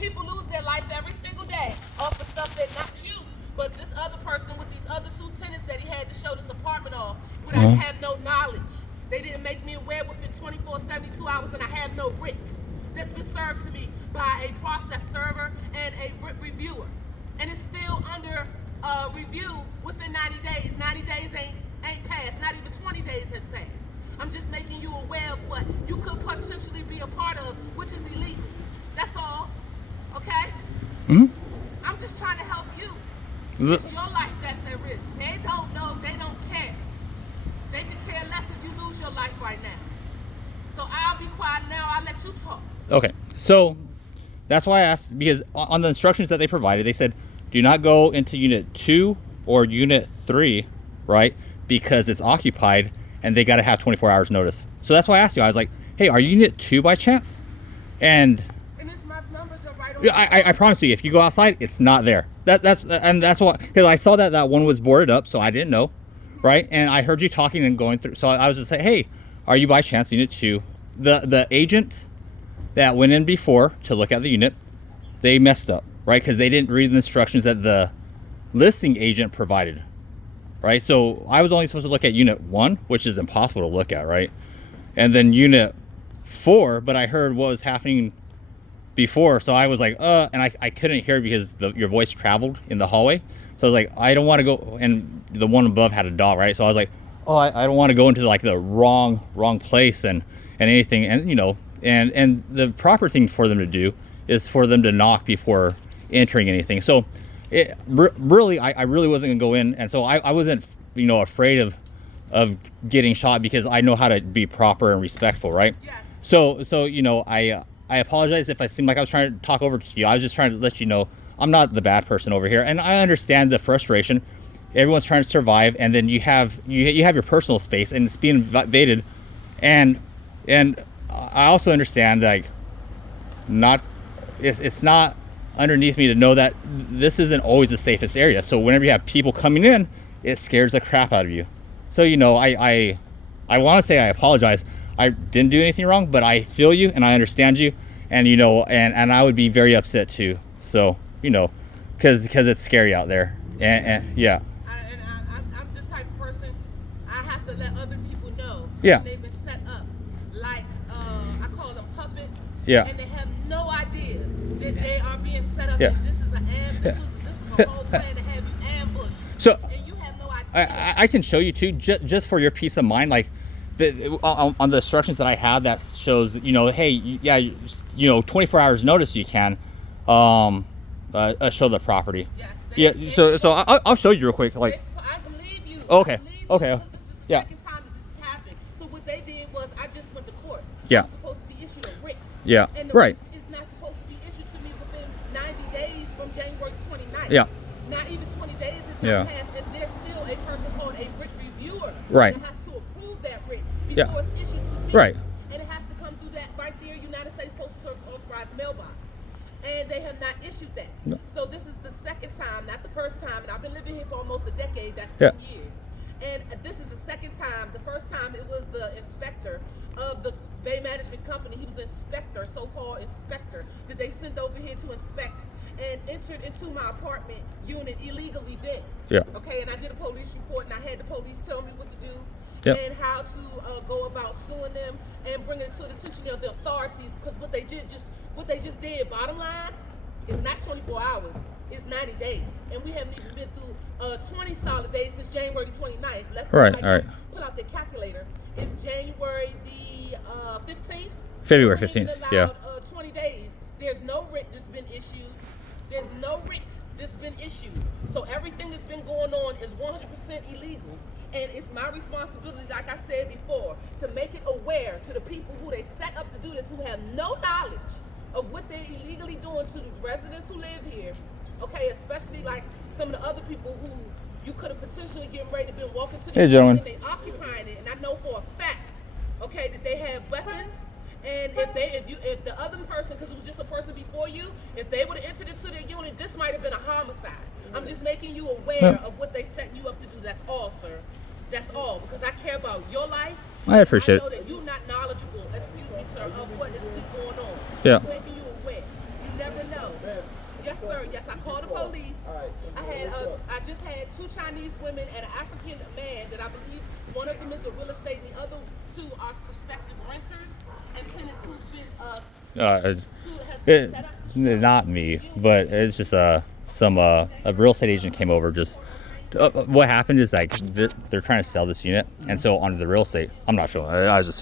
People lose their life every single day off of stuff that not you, but this other person with these other 2 tenants that he had to show this apartment off, but I have no knowledge. They didn't make me aware within 24, 72 hours, and I have no writ that's been served to me by a process server and a writ reviewer. And it's still under review within 90 days. 90 days ain't passed. Not even 20 days has passed. I'm just making you aware of what you could potentially be a part of, which is illegal. That's all. Okay? I'm just trying to help you. It's your life that's at risk. They don't know. They don't care. They can care less if you lose your life right now. So I'll be quiet now. I'll let you talk. Okay. So that's why I asked, because on the instructions that they provided, they said, do not go into unit 2 or unit 3, right? Because it's occupied and they got to have 24 hours notice. So that's why I asked you. I was like, hey, are you unit 2 by chance? And it's my numbers are right on. I promise you, if you go outside, it's not there. That's what, because I saw that one was boarded up, so I didn't know, right? And I heard you talking and going through, so I was just like, hey, are you by chance unit 2? The agent that went in before to look at the unit, they messed up, right? Because they didn't read the instructions that the listing agent provided, right? So I was only supposed to look at unit 1, which is impossible to look at, right? And then unit 4, but I heard what was happening before, so I was like, and I couldn't hear because your voice traveled in the hallway. So I was like, I don't want to go, and the one above had a dog, right? So I was like, oh, I don't want to go into like the wrong place and anything, and you know, and the proper thing for them to do is for them to knock before entering anything. So it really, I really wasn't gonna go in, and so I wasn't, you know, afraid of getting shot because I know how to be proper and respectful, right? Yes. So you know, I apologize if I seemed like I was trying to talk over to you. I was just trying to let you know I'm not the bad person over here, and I understand the frustration. Everyone's trying to survive, and then you have your personal space, and it's being invaded, and I also understand, like, it's not underneath me to know that this isn't always the safest area. So whenever you have people coming in, it scares the crap out of you. So you know, I want to say I apologize. I didn't do anything wrong, but I feel you and I understand you, and you know, and I would be very upset too. So you know, because it's scary out there, and yeah. I'm this type of person. I have to let other people know. Yeah. They've been set up like I call them puppets. Yeah. And they have no idea that they are being set up. Yeah. This is this was a whole plan to have you ambushed. So and you have no idea. I can show you too, just for your peace of mind, like on the instructions that I have that shows, you know, hey, yeah, you know, 24 hours notice you can show the property. Yes. Yeah. So I'll show you real quick. Like. I believe you. Okay. I believe you, Okay. because this is the Yeah. second time that this has happened. So what they did was I just went to court. Yeah. I was supposed to be issued a writ. Yeah. And the Right. writ is not supposed to be issued to me within 90 days from January 29th. Yeah. Not even 20 days has Yeah. not passed, and there's still a person called a writ reviewer Right. that has to approve that writ Yeah. before it's issued to me. Right. And it has to come through that right there, United States Postal Service authorized mailbox. And they have not issued that. No. So this is the second time, not the first time, and I've been living here for almost a decade, that's Yeah. 10 years. And this is the second time. The first time it was the inspector of the Bay Management Company. He was an inspector, so-called inspector, that they sent over here to inspect and entered into my apartment unit illegally then. Yeah. Okay, and I did a police report, and I had the police tell me what to do. Yep. And how to go about suing them and bringing it to the attention of the authorities, because what they just did, bottom line, is not 24 hours, it's 90 days. And we haven't even been through 20 solid days since January 29th. Let's All right. pull out the calculator. It's January the 15th. February We haven't 15th, even yeah. allowed, 20 days. There's no writ that's been issued. There's no writ that's been issued. So everything that's been going on is 100% illegal. And it's my responsibility, like I said before, to make it aware to the people who they set up to do this, who have no knowledge of what they're illegally doing to the residents who live here. Okay, especially like some of the other people who you could have potentially getting ready to been walking to the gentlemen. and they occupying it. And I know for a fact, okay, that they have weapons. And if the other person, because it was just a person before you, if they would have entered into their unit, this might have been a homicide. I'm just making you aware of what they set you up to do. That's all, sir. That's all, because I care about your life. I appreciate it. I know that you're not knowledgeable, excuse me, sir, of what is going on. Yeah. Just making you aware. You never know. Yes, sir. Yes, I called the police. I just had 2 Chinese women and an African man that I believe one of them is a real estate and the other 2 are prospective renters and tenants who've been has been set up. Not me, but it's just a real estate agent came over. Just what happened is like they're trying to sell this unit, and so onto the real estate. I'm not sure. I was just